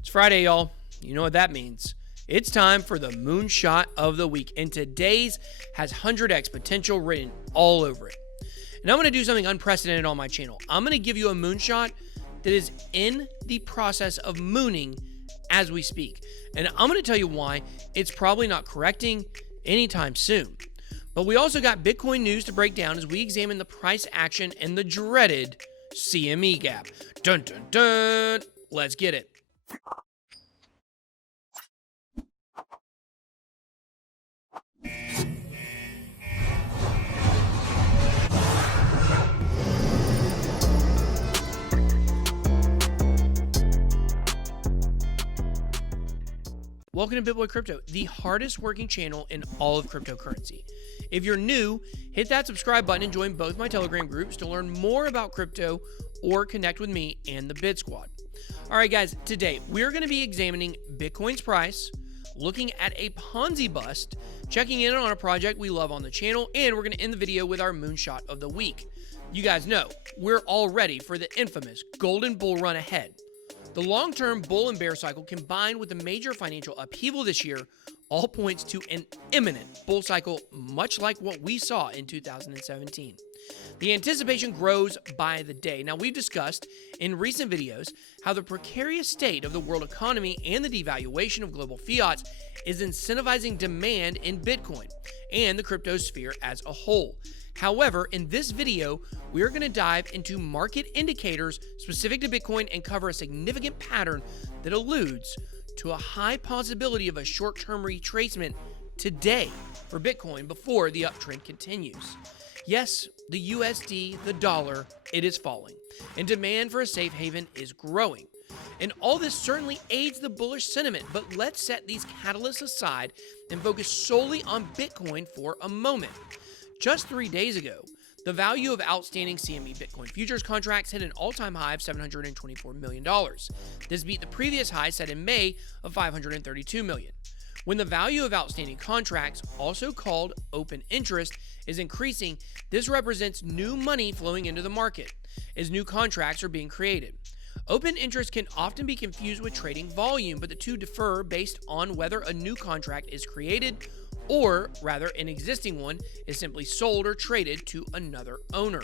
It's Friday, y'all. You know what that means. It's time for the Moonshot of the Week, and today's has 100x potential written all over it. And I'm going to do something unprecedented on my channel. I'm going to give you a moonshot that is in the process of mooning as we speak. And I'm going to tell you why it's probably not correcting anytime soon. But we also got Bitcoin news to break down as we examine the price action and the dreaded CME gap. Dun dun dun. Let's get it. Welcome to BitBoyCrypto, the hardest working channel in all of cryptocurrency. If you're new, hit that subscribe button and join both my Telegram groups to learn more about crypto or connect with me and the Bit Squad. All right, guys, today we're going to be examining Bitcoin's price, looking at a Ponzi bust, checking in on a project we love on the channel, and we're going to end the video with our moonshot of the week. You guys know, we're all ready for the infamous golden bull run ahead. The long-term bull and bear cycle combined with the major financial upheaval this year all points to an imminent bull cycle, much like what we saw in 2017. The anticipation grows by the day. Now, we've discussed in recent videos how the precarious state of the world economy and the devaluation of global fiat is incentivizing demand in Bitcoin and the crypto sphere as a whole. However, in this video, we're going to dive into market indicators specific to Bitcoin and cover a significant pattern that alludes to a high possibility of a short-term retracement today for Bitcoin before the uptrend continues. Yes, the USD, the dollar, it is falling, and demand for a safe haven is growing. And all this certainly aids the bullish sentiment, but let's set these catalysts aside and focus solely on Bitcoin for a moment. Just 3 days ago, the value of outstanding CME Bitcoin futures contracts hit an all-time high of $724 million. This beat the previous high set in May of $532 million. When the value of outstanding contracts, also called open interest, is increasing, this represents new money flowing into the market as new contracts are being created. Open interest can often be confused with trading volume, but the two differ based on whether a new contract is created or rather an existing one is simply sold or traded to another owner.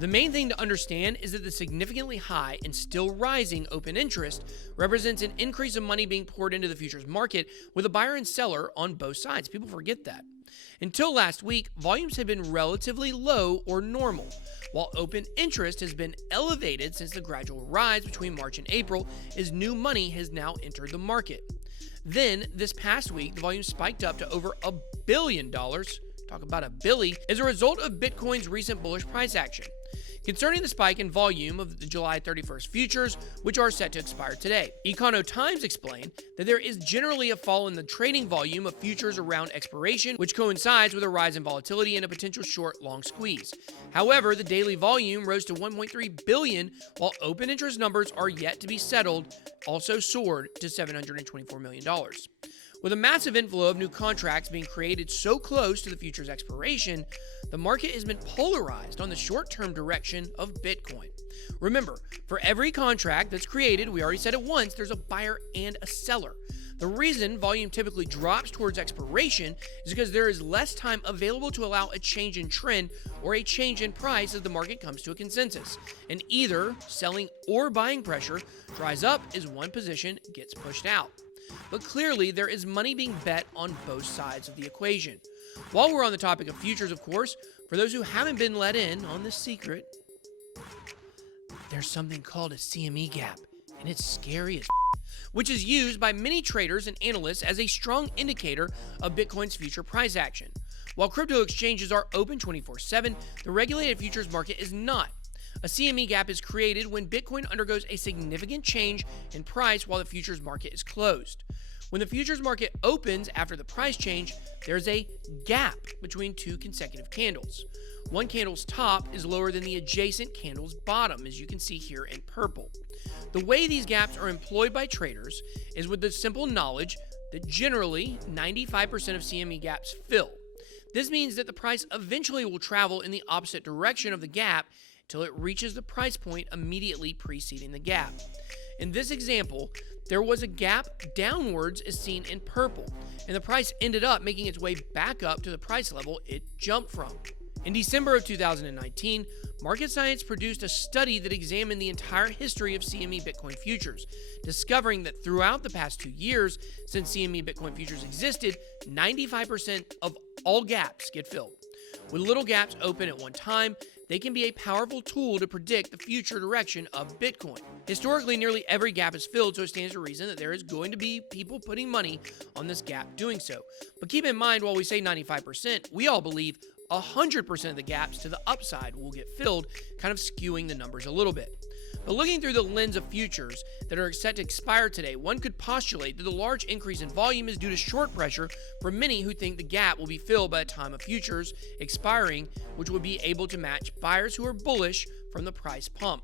The main thing to understand is that the significantly high and still rising open interest represents an increase of money being poured into the futures market with a buyer and seller on both sides. People forget that. Until last week, volumes had been relatively low or normal, while open interest has been elevated since the gradual rise between March and April as new money has now entered the market. Then, this past week, the volume spiked up to over $1 billion, talk about a billy, as a result of Bitcoin's recent bullish price action. Concerning the spike in volume of the July 31st futures, which are set to expire today, Econo-Times explained that there is generally a fall in the trading volume of futures around expiration, which coincides with a rise in volatility and a potential short-long squeeze. However, the daily volume rose to 1.3 billion, while open interest numbers are yet to be settled, also soared to $724 million. With a massive inflow of new contracts being created so close to the future's expiration, the market has been polarized on the short-term direction of Bitcoin. Remember, for every contract that's created, we already said it once, there's a buyer and a seller. The reason volume typically drops towards expiration is because there is less time available to allow a change in trend or a change in price as the market comes to a consensus, and either selling or buying pressure dries up as one position gets pushed out. But clearly, there is money being bet on both sides of the equation. While we're on the topic of futures, of course, for those who haven't been let in on this secret, there's something called a CME gap, and it's scary as which is used by many traders and analysts as a strong indicator of Bitcoin's future price action. While crypto exchanges are open 24/7, the regulated futures market is not. A CME gap is created when Bitcoin undergoes a significant change in price while the futures market is closed. When the futures market opens after the price change, there's a gap between two consecutive candles. One candle's top is lower than the adjacent candle's bottom, as you can see here in purple. The way these gaps are employed by traders is with the simple knowledge that generally 95% of CME gaps fill. This means that the price eventually will travel in the opposite direction of the gap till it reaches the price point immediately preceding the gap. In this example, there was a gap downwards as seen in purple, and the price ended up making its way back up to the price level it jumped from. In December of 2019, Market Science produced a study that examined the entire history of CME Bitcoin futures, discovering that throughout the past 2 years since CME Bitcoin futures existed, 95% of all gaps get filled. With little gaps open at one time, they can be a powerful tool to predict the future direction of Bitcoin. Historically, nearly every gap is filled, so it stands to reason that there is going to be people putting money on this gap doing so. But keep in mind, while we say 95%, we all believe 100% of the gaps to the upside will get filled, kind of skewing the numbers a little bit. But looking through the lens of futures that are set to expire today, one could postulate that the large increase in volume is due to short pressure from many who think the gap will be filled by the time of futures expiring, which would be able to match buyers who are bullish from the price pump.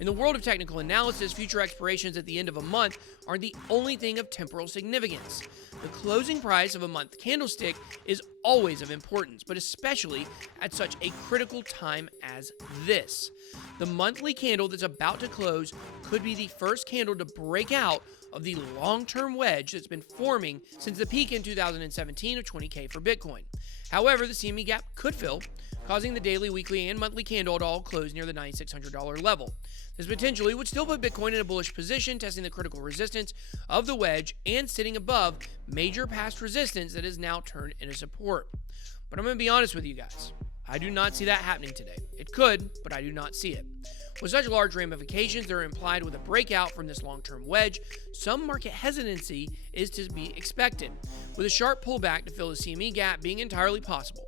In the world of technical analysis, future expirations at the end of a month aren't the only thing of temporal significance. The closing price of a month candlestick is always of importance, but especially at such a critical time as this. The monthly candle that's about to close could be the first candle to break out of the long-term wedge that's been forming since the peak in 2017 of 20K for Bitcoin. However, the CME gap could fill, causing the daily, weekly, and monthly candle to all close near the $9,600 level. This potentially would still put Bitcoin in a bullish position, testing the critical resistance of the wedge and sitting above major past resistance that is now turned into support. But I'm going to be honest with you guys. I do not see that happening today. It could, but I do not see it. With such large ramifications that are implied with a breakout from this long-term wedge, some market hesitancy is to be expected, with a sharp pullback to fill the CME gap being entirely possible.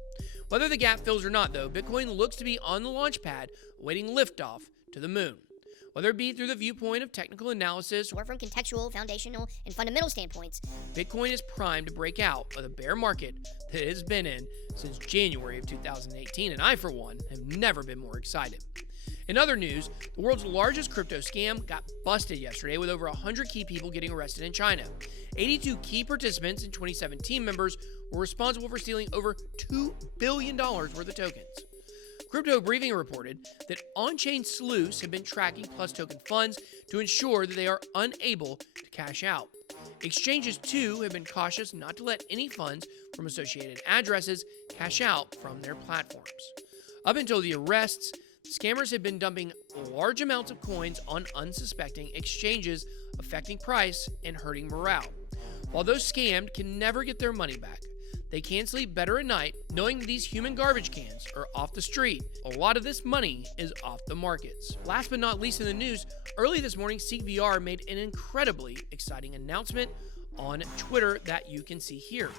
Whether the gap fills or not, though, Bitcoin looks to be on the launch pad, awaiting liftoff to the moon. Whether it be through the viewpoint of technical analysis or from contextual, foundational, and fundamental standpoints, Bitcoin is primed to break out of the bear market that it has been in since January of 2018, and I, for one, have never been more excited. In other news, the world's largest crypto scam got busted yesterday with over 100 key people getting arrested in China. 82 key participants and 27 team members were responsible for stealing over $2 billion worth of tokens. Crypto Briefing reported that on-chain sleuths have been tracking Plus token funds to ensure that they are unable to cash out. Exchanges, too, have been cautious not to let any funds from associated addresses cash out from their platforms. Up until the arrests, scammers had been dumping large amounts of coins on unsuspecting exchanges, affecting price and hurting morale. While those scammed can never get their money back, they can sleep better at night knowing these human garbage cans are off the street. A lot of this money is off the markets. Last but not least in the news, early this morning, SeekVR made an incredibly exciting announcement on Twitter that you can see here.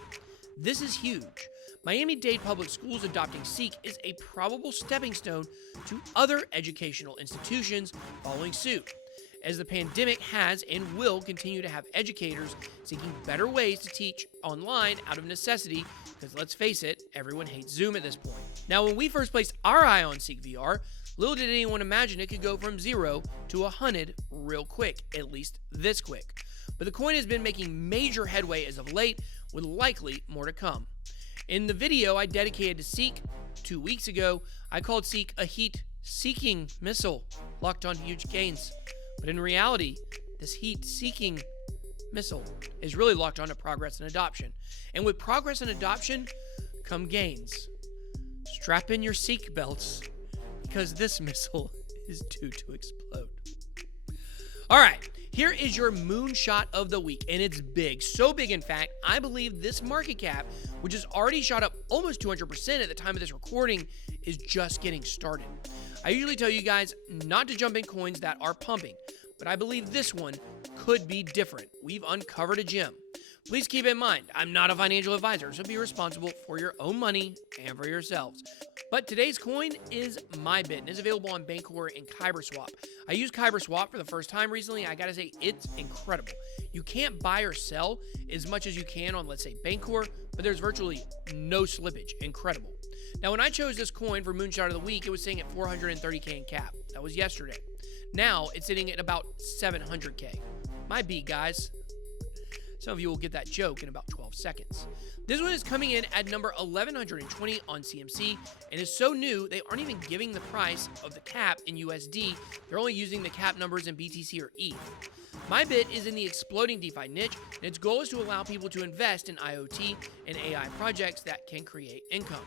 This is huge. Miami-Dade Public Schools adopting Seek is a probable stepping stone to other educational institutions following suit, as the pandemic has and will continue to have educators seeking better ways to teach online out of necessity, because let's face it, everyone hates Zoom at this point. Now, when we first placed our eye on SeekVR, little did anyone imagine it could go from 0 to 100 real quick, at least this quick. But the coin has been making major headway as of late, with likely more to come. In the video I dedicated to Seek 2 weeks ago, I called Seek a heat-seeking missile locked on huge gains. But in reality, this heat-seeking missile is really locked onto progress and adoption. And with progress and adoption come gains. Strap in your seat belts, because this missile is due to explode. All right, here is your moonshot of the week, and it's big. So big, in fact, I believe this market cap, which has already shot up almost 200% at the time of this recording, is just getting started. I usually tell you guys not to jump in coins that are pumping, but I believe this one could be different. We've uncovered a gem. Please keep in mind, I'm not a financial advisor, so be responsible for your own money and for yourselves. But today's coin is MyBit and is available on Bancor and Kyber Swap. I used Kyber Swap for the first time recently. I gotta say, it's incredible. You can't buy or sell as much as you can on, let's say, Bancor, but there's virtually no slippage. Incredible. Now, when I chose this coin for Moonshot of the Week, it was sitting at 430K in cap. That was yesterday. Now, it's sitting at about 700K. My beat, guys. Some of you will get that joke in about 12 seconds. This one is coming in at number 1120 on CMC and is so new they aren't even giving the price of the cap in USD. They're only using the cap numbers in BTC or ETH. MyBit is in the exploding DeFi niche, and its goal is to allow people to invest in IoT and AI projects that can create income.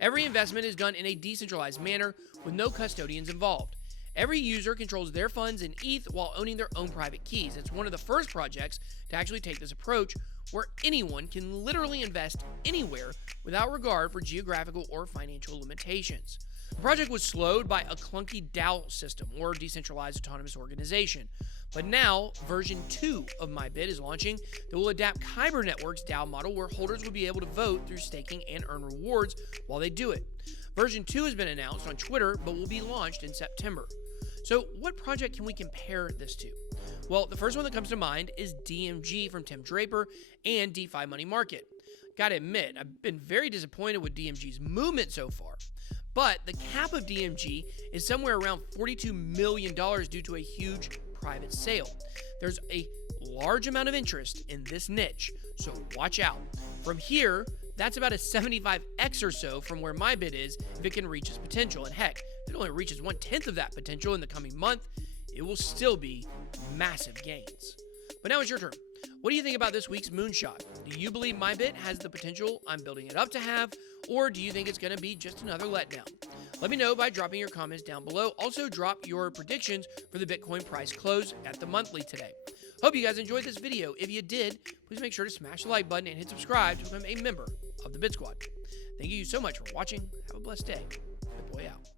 Every investment is done in a decentralized manner with no custodians involved. Every user controls their funds in ETH while owning their own private keys. It's one of the first projects to actually take this approach, where anyone can literally invest anywhere without regard for geographical or financial limitations. The project was slowed by a clunky DAO system, or decentralized autonomous organization. But now, version 2 of MyBit is launching that will adapt Kyber Network's DAO model, where holders will be able to vote through staking and earn rewards while they do it. Version 2 has been announced on Twitter, but will be launched in September. So what project can we compare this to? Well, the first one that comes to mind is DMG from Tim Draper and DeFi Money Market. Gotta admit, I've been very disappointed with DMG's movement so far. But the cap of DMG is somewhere around $42 million due to a huge private sale. There's a large amount of interest in this niche, so watch out. From here, that's about a 75x or so from where MyBit is if it can reach its potential. And heck, if it only reaches 1/10 of that potential in the coming month, it will still be massive gains. But now it's your turn. What do you think about this week's Moonshot? Do you believe MyBit has the potential I'm building it up to have, or do you think it's going to be just another letdown? Let me know by dropping your comments down below. Also, drop your predictions for the Bitcoin price close at the monthly today. Hope you guys enjoyed this video. If you did, please make sure to smash the like button and hit subscribe to become a member of the Bit Squad. Thank you so much for watching. Have a blessed day. BitBoy out.